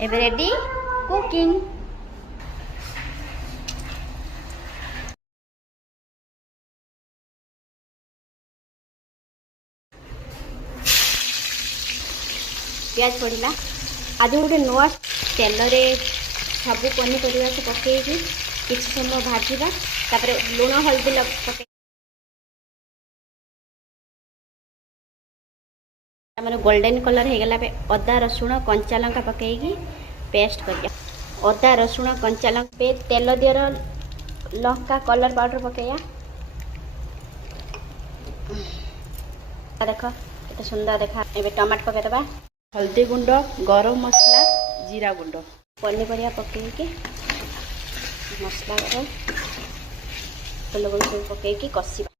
एबे ready cooking. प्याज पड़ा आज गोटे नुआ तेल सब पनीपरिया को पकई किसी समय भाजवा तापर लुण हल्दी पक गोल्डन कलर हो गला अदा रसुण कंचा लंका पकईकी पेस्ट कर अदा रसुण कंचा लंका पे तेल दियर लंका कलर पाउडर पकईया देख ये सुंदर देखा ए टमाटर पकईदबा हल्दी गुंड गरम मसला जीरा गुंड पनीपरिया पकईकी मसला सब पकईकी कषिबा